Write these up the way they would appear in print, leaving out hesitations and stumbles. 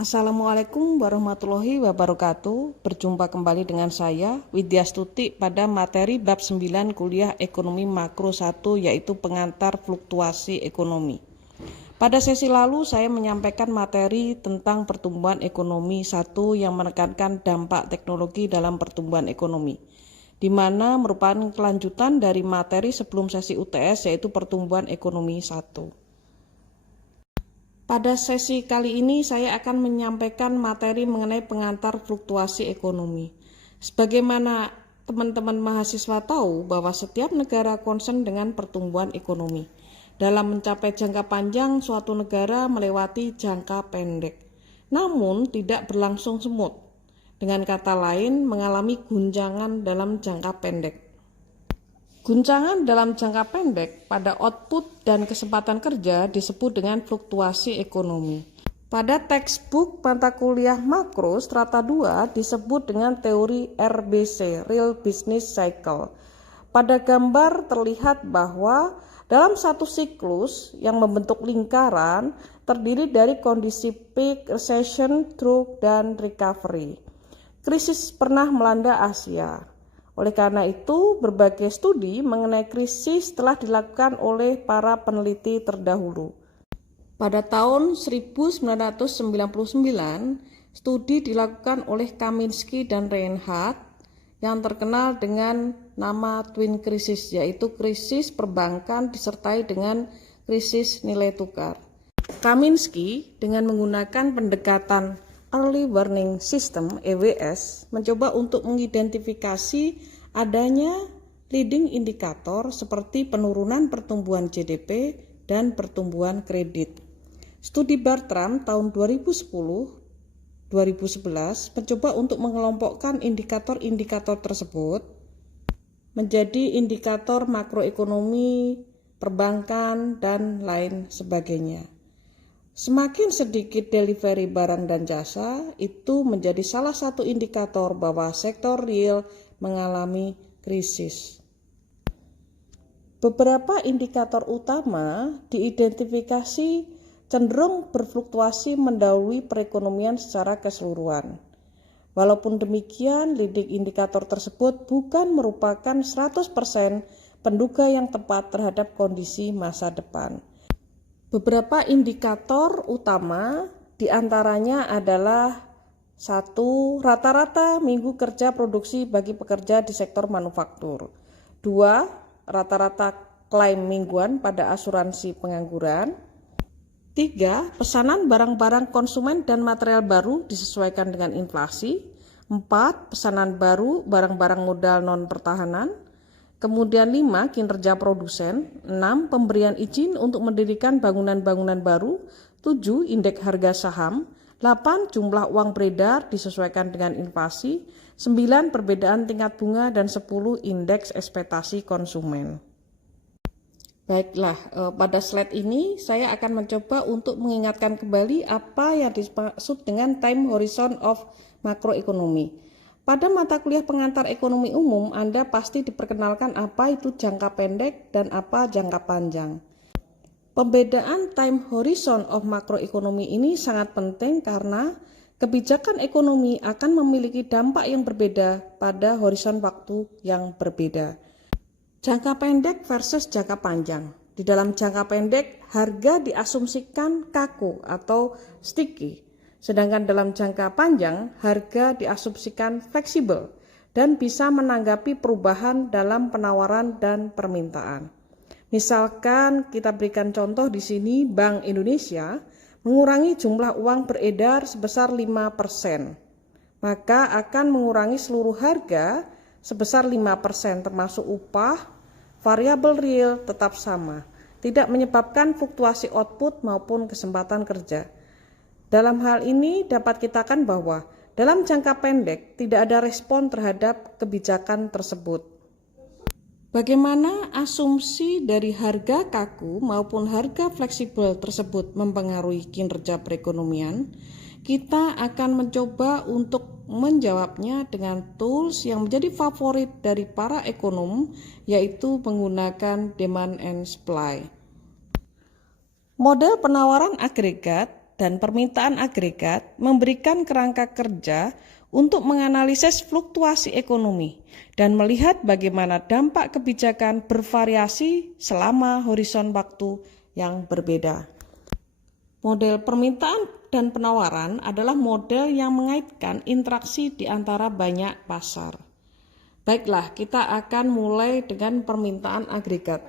Assalamualaikum warahmatullahi wabarakatuh. Berjumpa kembali dengan saya Widya Stuti pada materi bab 9 kuliah ekonomi makro 1 yaitu pengantar fluktuasi ekonomi. Pada sesi lalu saya menyampaikan materi tentang pertumbuhan ekonomi 1 yang menekankan dampak teknologi dalam pertumbuhan ekonomi, di mana merupakan kelanjutan dari materi sebelum sesi UTS yaitu pertumbuhan ekonomi 1. Pada sesi kali ini saya akan menyampaikan materi mengenai pengantar fluktuasi ekonomi. Sebagaimana teman-teman mahasiswa tahu bahwa setiap negara concern dengan pertumbuhan ekonomi. Dalam mencapai jangka panjang, suatu negara melewati jangka pendek, namun tidak berlangsung semut. Dengan kata lain, mengalami guncangan dalam jangka pendek. Guncangan dalam jangka pendek pada output dan kesempatan kerja disebut dengan fluktuasi ekonomi. Pada textbook mata kuliah makro strata 2 disebut dengan teori RBC, Real Business Cycle. Pada gambar terlihat bahwa dalam satu siklus yang membentuk lingkaran terdiri dari kondisi peak, recession, trough, dan recovery. Krisis pernah melanda Asia. Oleh karena itu, berbagai studi mengenai krisis telah dilakukan oleh para peneliti terdahulu. Pada tahun 1999, studi dilakukan oleh Kaminsky dan Reinhardt yang terkenal dengan nama Twin Crisis, yaitu krisis perbankan disertai dengan krisis nilai tukar. Kaminsky dengan menggunakan pendekatan Early Warning System (EWS) mencoba untuk mengidentifikasi adanya leading indikator seperti penurunan pertumbuhan GDP dan pertumbuhan kredit. Studi Bartram tahun 2010-2011 mencoba untuk mengelompokkan indikator-indikator tersebut menjadi indikator makroekonomi, perbankan, dan lain sebagainya. Semakin sedikit delivery barang dan jasa, itu menjadi salah satu indikator bahwa sektor real mengalami krisis. Beberapa indikator utama diidentifikasi cenderung berfluktuasi mendahului perekonomian secara keseluruhan. Walaupun demikian, leading indikator tersebut bukan merupakan 100% penduga yang tepat terhadap kondisi masa depan. Beberapa indikator utama diantaranya adalah 1. Rata-rata minggu kerja produksi bagi pekerja di sektor manufaktur. 2. Rata-rata klaim mingguan pada asuransi pengangguran. 3. Pesanan barang-barang konsumen dan material baru disesuaikan dengan inflasi. 4. Pesanan baru barang-barang modal non-pertahanan. Kemudian 5. Kinerja produsen. 6. Pemberian izin untuk mendirikan bangunan-bangunan baru. 7. Indeks harga saham. 8. Jumlah uang beredar disesuaikan dengan inflasi. 9. Perbedaan tingkat bunga. Dan 10. Indeks ekspektasi konsumen. Baiklah, pada slide ini saya akan mencoba untuk mengingatkan kembali apa yang dimaksud dengan time horizon of makroekonomi. Pada mata kuliah pengantar ekonomi umum, Anda pasti diperkenalkan apa itu jangka pendek dan apa jangka panjang. Pembedaan time horizon of makroekonomi ini sangat penting karena kebijakan ekonomi akan memiliki dampak yang berbeda pada horizon waktu yang berbeda. Jangka pendek versus jangka panjang. Di dalam jangka pendek, harga diasumsikan kaku atau sticky. Sedangkan dalam jangka panjang, harga diasumsikan fleksibel dan bisa menanggapi perubahan dalam penawaran dan permintaan. Misalkan kita berikan contoh di sini, Bank Indonesia mengurangi jumlah uang beredar sebesar 5%, maka akan mengurangi seluruh harga sebesar 5% termasuk upah, variabel real tetap sama, tidak menyebabkan fluktuasi output maupun kesempatan kerja. Dalam hal ini dapat kita katakan bahwa dalam jangka pendek tidak ada respon terhadap kebijakan tersebut. Bagaimana asumsi dari harga kaku maupun harga fleksibel tersebut mempengaruhi kinerja perekonomian? Kita akan mencoba untuk menjawabnya dengan tools yang menjadi favorit dari para ekonom, yaitu menggunakan demand and supply. Model penawaran agregat dan permintaan agregat memberikan kerangka kerja untuk menganalisis fluktuasi ekonomi dan melihat bagaimana dampak kebijakan bervariasi selama horizon waktu yang berbeda. Model permintaan dan penawaran adalah model yang mengaitkan interaksi di antara banyak pasar. Baiklah, kita akan mulai dengan permintaan agregat.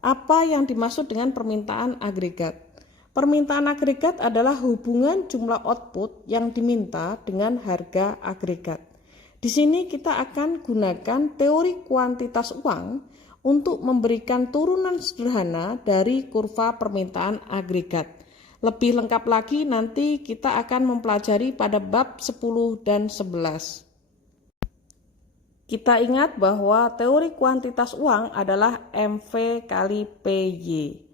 Apa yang dimaksud dengan permintaan agregat? Permintaan agregat adalah hubungan jumlah output yang diminta dengan harga agregat. Di sini kita akan gunakan teori kuantitas uang untuk memberikan turunan sederhana dari kurva permintaan agregat. Lebih lengkap lagi nanti kita akan mempelajari pada bab 10 dan 11. Kita ingat bahwa teori kuantitas uang adalah MV kali PY.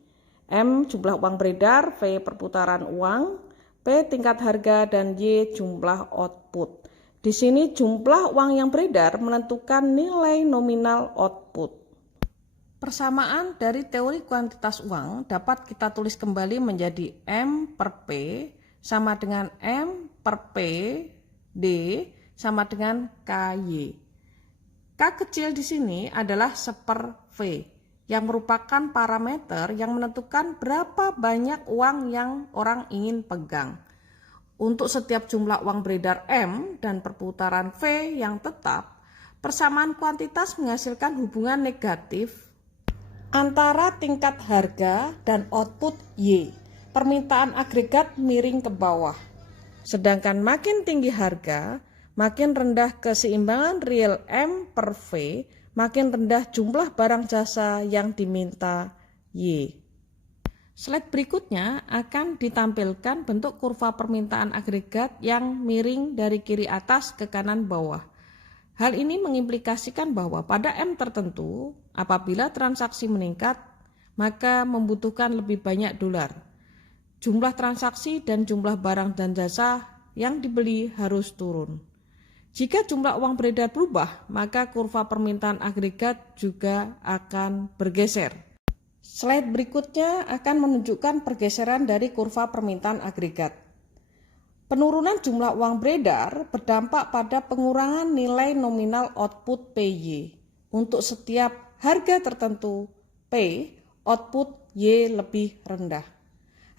M jumlah uang beredar, V perputaran uang, P tingkat harga, dan Y jumlah output. Di sini jumlah uang yang beredar menentukan nilai nominal output. Persamaan dari teori kuantitas uang dapat kita tulis kembali menjadi M per P sama dengan M per P D sama dengan KY. K kecil di sini adalah seper V yang merupakan parameter yang menentukan berapa banyak uang yang orang ingin pegang. Untuk setiap jumlah uang beredar M dan perputaran V yang tetap, persamaan kuantitas menghasilkan hubungan negatif antara tingkat harga dan output Y. Permintaan agregat miring ke bawah. Sedangkan makin tinggi harga, makin rendah keseimbangan real M per V, makin rendah jumlah barang jasa yang diminta Y. Slide berikutnya akan ditampilkan bentuk kurva permintaan agregat yang miring dari kiri atas ke kanan bawah. Hal ini mengimplikasikan bahwa pada M tertentu, apabila transaksi meningkat, maka membutuhkan lebih banyak dolar. Jumlah transaksi dan jumlah barang dan jasa yang dibeli harus turun. Jika jumlah uang beredar berubah, maka kurva permintaan agregat juga akan bergeser. Slide berikutnya akan menunjukkan pergeseran dari kurva permintaan agregat. Penurunan jumlah uang beredar berdampak pada pengurangan nilai nominal output PY. Untuk setiap harga tertentu P, output Y lebih rendah.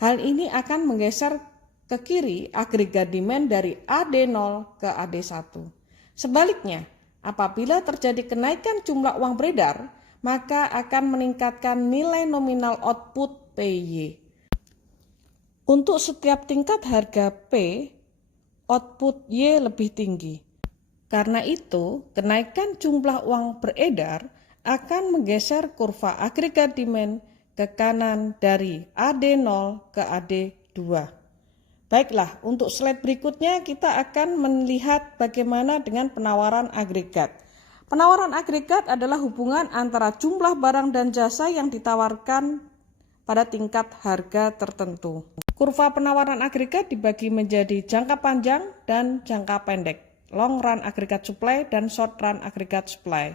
Hal ini akan menggeser ke kiri agregat demand dari AD0 ke AD1. Sebaliknya, apabila terjadi kenaikan jumlah uang beredar, maka akan meningkatkan nilai nominal output PY. Untuk setiap tingkat harga P, output Y lebih tinggi. Karena itu, kenaikan jumlah uang beredar akan menggeser kurva agregat demand ke kanan dari AD0 ke AD2. Baiklah, untuk slide berikutnya kita akan melihat bagaimana dengan penawaran agregat. Penawaran agregat adalah hubungan antara jumlah barang dan jasa yang ditawarkan pada tingkat harga tertentu. Kurva penawaran agregat dibagi menjadi jangka panjang dan jangka pendek, long run agregat supply dan short run agregat supply.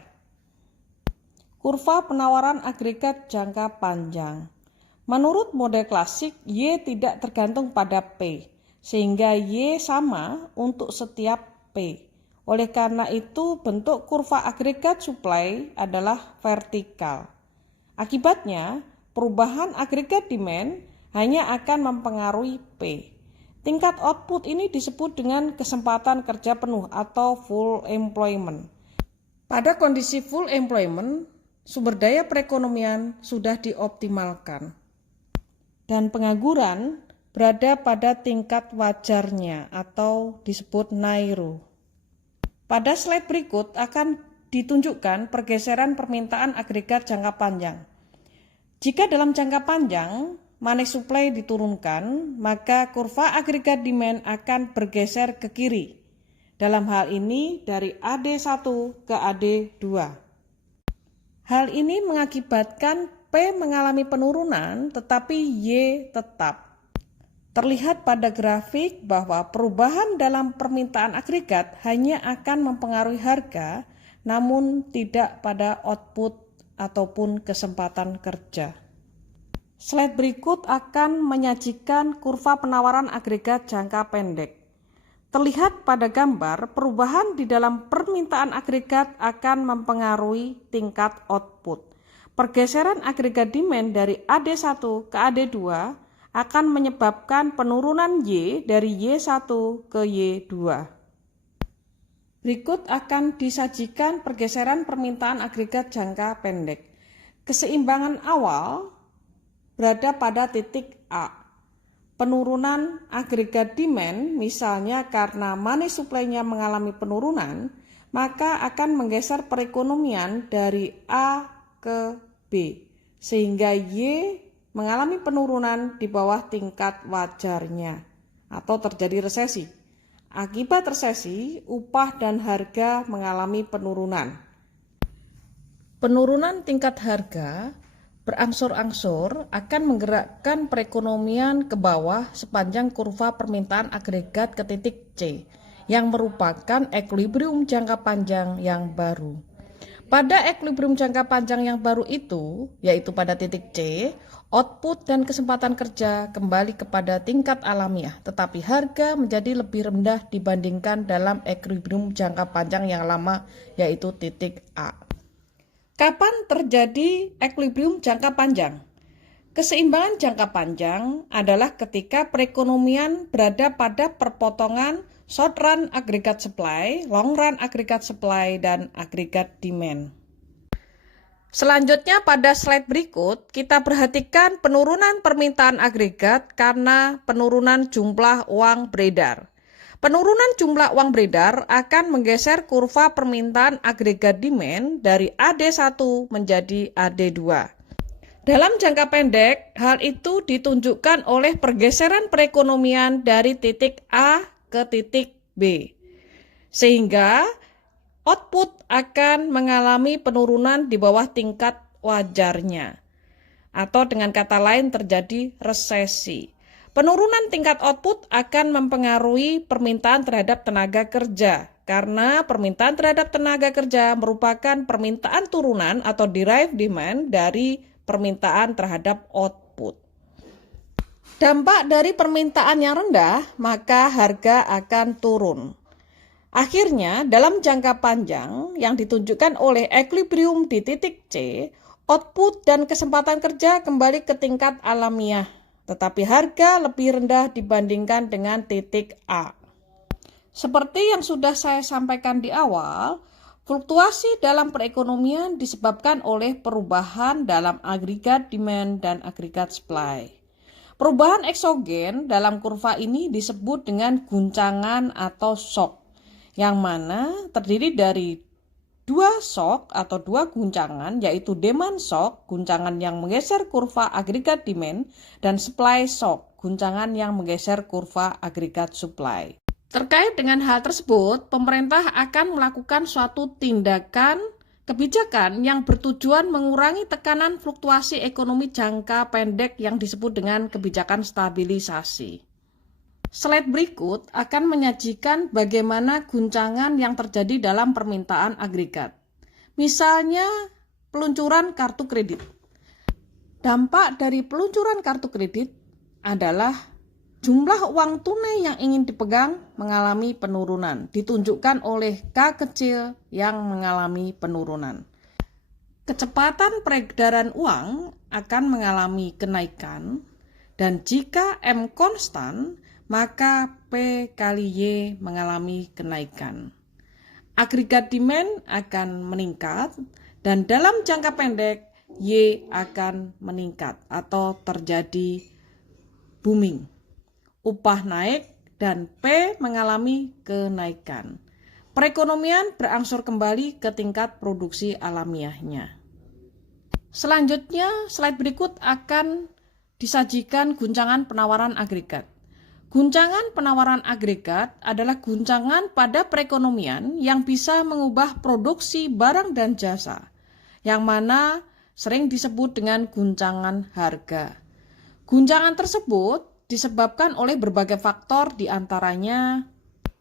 Kurva penawaran agregat jangka panjang. Menurut model klasik, Y tidak tergantung pada P, sehingga Y sama untuk setiap P. Oleh karena itu, bentuk kurva agregat supply adalah vertikal. Akibatnya, perubahan agregat demand hanya akan mempengaruhi P. Tingkat output ini disebut dengan kesempatan kerja penuh atau full employment. Pada kondisi full employment, sumber daya perekonomian sudah dioptimalkan dan pengangguran berada pada tingkat wajarnya atau disebut nairo. Pada slide berikut akan ditunjukkan pergeseran permintaan agregat jangka panjang. Jika dalam jangka panjang money supply diturunkan, maka kurva agregat demand akan bergeser ke kiri. Dalam hal ini dari AD1 ke AD2. Hal ini mengakibatkan P mengalami penurunan tetapi Y tetap. Terlihat pada grafik bahwa perubahan dalam permintaan agregat hanya akan mempengaruhi harga, namun tidak pada output ataupun kesempatan kerja. Slide berikut akan menyajikan kurva penawaran agregat jangka pendek. Terlihat pada gambar, perubahan di dalam permintaan agregat akan mempengaruhi tingkat output. Pergeseran agregat demand dari AD1 ke AD2 akan menyebabkan penurunan Y dari Y1 ke Y2. Berikut akan disajikan pergeseran permintaan agregat jangka pendek. Keseimbangan awal berada pada titik A. Penurunan agregat demand, misalnya karena money supply-nya mengalami penurunan, maka akan menggeser perekonomian dari A ke B, sehingga Y mengalami penurunan di bawah tingkat wajarnya atau terjadi resesi. Akibat resesi, upah dan harga mengalami penurunan. Penurunan tingkat harga berangsur-angsur akan menggerakkan perekonomian ke bawah sepanjang kurva permintaan agregat ke titik C, yang merupakan equilibrium jangka panjang yang baru. Pada equilibrium jangka panjang yang baru itu, yaitu pada titik C, output dan kesempatan kerja kembali kepada tingkat alamiah, tetapi harga menjadi lebih rendah dibandingkan dalam equilibrium jangka panjang yang lama, yaitu titik A. Kapan terjadi equilibrium jangka panjang? Keseimbangan jangka panjang adalah ketika perekonomian berada pada perpotongan short run agregat supply, long run agregat supply, dan agregat demand. Selanjutnya pada slide berikut, kita perhatikan penurunan permintaan agregat karena penurunan jumlah uang beredar. Penurunan jumlah uang beredar akan menggeser kurva permintaan agregat demand dari AD1 menjadi AD2. Dalam jangka pendek, hal itu ditunjukkan oleh pergeseran perekonomian dari titik A ke titik B, sehingga output akan mengalami penurunan di bawah tingkat wajarnya, atau dengan kata lain terjadi resesi. Penurunan tingkat output akan mempengaruhi permintaan terhadap tenaga kerja, karena permintaan terhadap tenaga kerja merupakan permintaan turunan atau derived demand dari permintaan terhadap output. Dampak dari permintaan yang rendah, maka harga akan turun. Akhirnya, dalam jangka panjang yang ditunjukkan oleh equilibrium di titik C, output dan kesempatan kerja kembali ke tingkat alamiah, tetapi harga lebih rendah dibandingkan dengan titik A. Seperti yang sudah saya sampaikan di awal, fluktuasi dalam perekonomian disebabkan oleh perubahan dalam agregat demand dan agregat supply. Perubahan eksogen dalam kurva ini disebut dengan guncangan atau shock, yang mana terdiri dari dua shock atau dua guncangan, yaitu demand shock, guncangan yang menggeser kurva agregat demand, dan supply shock, guncangan yang menggeser kurva agregat supply. Terkait dengan hal tersebut, pemerintah akan melakukan suatu tindakan kebijakan yang bertujuan mengurangi tekanan fluktuasi ekonomi jangka pendek yang disebut dengan kebijakan stabilisasi. Slide berikut akan menyajikan bagaimana guncangan yang terjadi dalam permintaan agregat. Misalnya, peluncuran kartu kredit. Dampak dari peluncuran kartu kredit adalah jumlah uang tunai yang ingin dipegang mengalami penurunan, ditunjukkan oleh K kecil yang mengalami penurunan. Kecepatan peredaran uang akan mengalami kenaikan, dan jika M konstan, maka P kali Y mengalami kenaikan. Agregat demand akan meningkat, dan dalam jangka pendek Y akan meningkat atau terjadi booming. Upah naik dan P mengalami kenaikan. Perekonomian berangsur kembali ke tingkat produksi alamiahnya. Selanjutnya, slide berikut akan disajikan guncangan penawaran agregat. Guncangan penawaran agregat adalah guncangan pada perekonomian yang bisa mengubah produksi barang dan jasa, yang mana sering disebut dengan guncangan harga. Guncangan tersebut disebabkan oleh berbagai faktor, diantaranya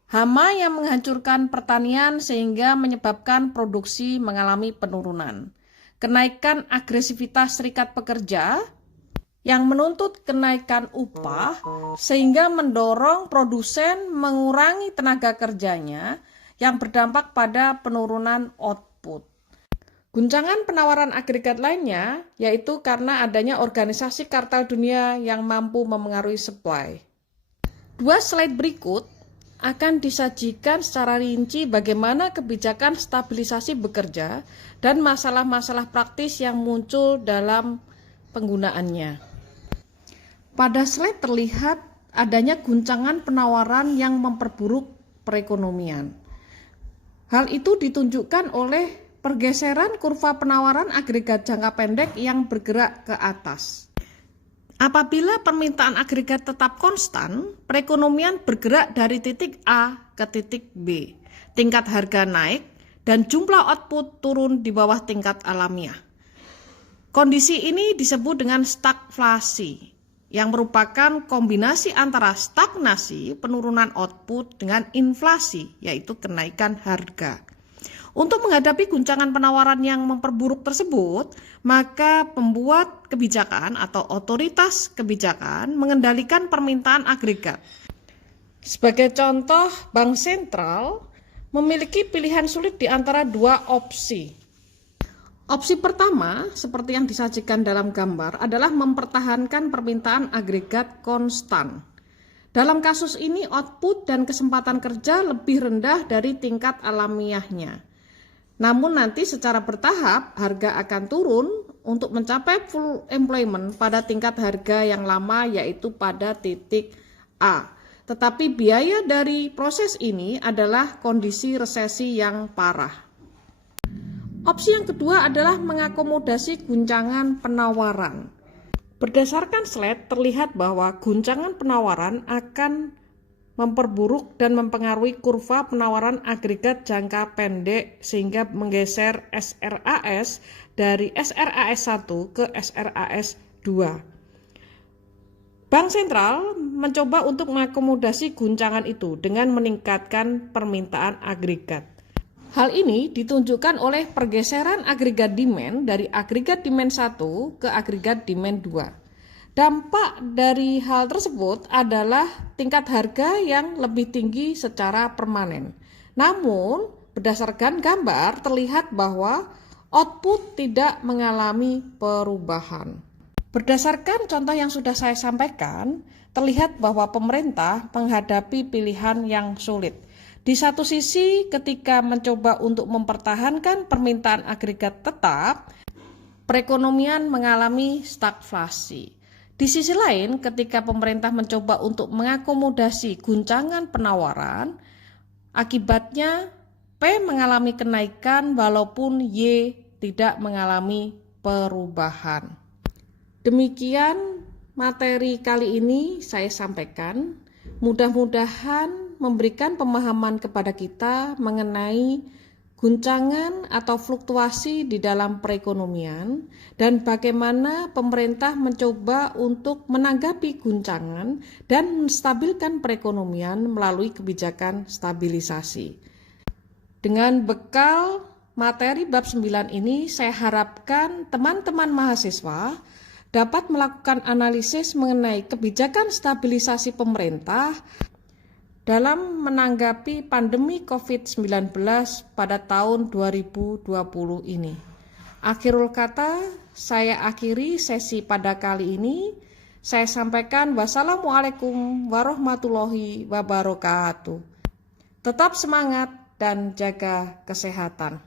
hama yang menghancurkan pertanian sehingga menyebabkan produksi mengalami penurunan, kenaikan agresivitas serikat pekerja, yang menuntut kenaikan upah sehingga mendorong produsen mengurangi tenaga kerjanya yang berdampak pada penurunan output. Guncangan penawaran agregat lainnya yaitu karena adanya organisasi kartel dunia yang mampu memengaruhi supply. Dua slide berikut akan disajikan secara rinci bagaimana kebijakan stabilisasi bekerja dan masalah-masalah praktis yang muncul dalam penggunaannya. Pada slide terlihat adanya guncangan penawaran yang memperburuk perekonomian. Hal itu ditunjukkan oleh pergeseran kurva penawaran agregat jangka pendek yang bergerak ke atas. Apabila permintaan agregat tetap konstan, perekonomian bergerak dari titik A ke titik B. Tingkat harga naik dan jumlah output turun di bawah tingkat alamiah. Kondisi ini disebut dengan stagflasi, yang merupakan kombinasi antara stagnasi, penurunan output, dengan inflasi, yaitu kenaikan harga. Untuk menghadapi guncangan penawaran yang memperburuk tersebut, maka pembuat kebijakan atau otoritas kebijakan mengendalikan permintaan agregat. Sebagai contoh, Bank Sentral memiliki pilihan sulit di antara dua opsi. Opsi pertama, seperti yang disajikan dalam gambar, adalah mempertahankan permintaan agregat konstan. Dalam kasus ini, output dan kesempatan kerja lebih rendah dari tingkat alamiahnya. Namun nanti secara bertahap, harga akan turun untuk mencapai full employment pada tingkat harga yang lama, yaitu pada titik A. Tetapi biaya dari proses ini adalah kondisi resesi yang parah. Opsi yang kedua adalah mengakomodasi guncangan penawaran. Berdasarkan slide terlihat bahwa guncangan penawaran akan memperburuk dan mempengaruhi kurva penawaran agregat jangka pendek sehingga menggeser SRAS dari SRAS 1 ke SRAS 2. Bank Sentral mencoba untuk mengakomodasi guncangan itu dengan meningkatkan permintaan agregat. Hal ini ditunjukkan oleh pergeseran agregat demand dari agregat demand 1 ke agregat demand 2. Dampak dari hal tersebut adalah tingkat harga yang lebih tinggi secara permanen. Namun, berdasarkan gambar terlihat bahwa output tidak mengalami perubahan. Berdasarkan contoh yang sudah saya sampaikan, terlihat bahwa pemerintah menghadapi pilihan yang sulit. Di satu sisi, ketika mencoba untuk mempertahankan permintaan agregat tetap, perekonomian mengalami stagflasi. Di sisi lain, ketika pemerintah mencoba untuk mengakomodasi guncangan penawaran, akibatnya P mengalami kenaikan walaupun Y tidak mengalami perubahan. Demikian materi kali ini saya sampaikan. Mudah-mudahan memberikan pemahaman kepada kita mengenai guncangan atau fluktuasi di dalam perekonomian dan bagaimana pemerintah mencoba untuk menanggapi guncangan dan menstabilkan perekonomian melalui kebijakan stabilisasi. Dengan bekal materi bab 9 ini, saya harapkan teman-teman mahasiswa dapat melakukan analisis mengenai kebijakan stabilisasi pemerintah dalam menanggapi pandemi COVID-19 pada tahun 2020 ini. Akhirul kata, saya akhiri sesi pada kali ini. Saya sampaikan wassalamualaikum warahmatullahi wabarakatuh. Tetap semangat dan jaga kesehatan.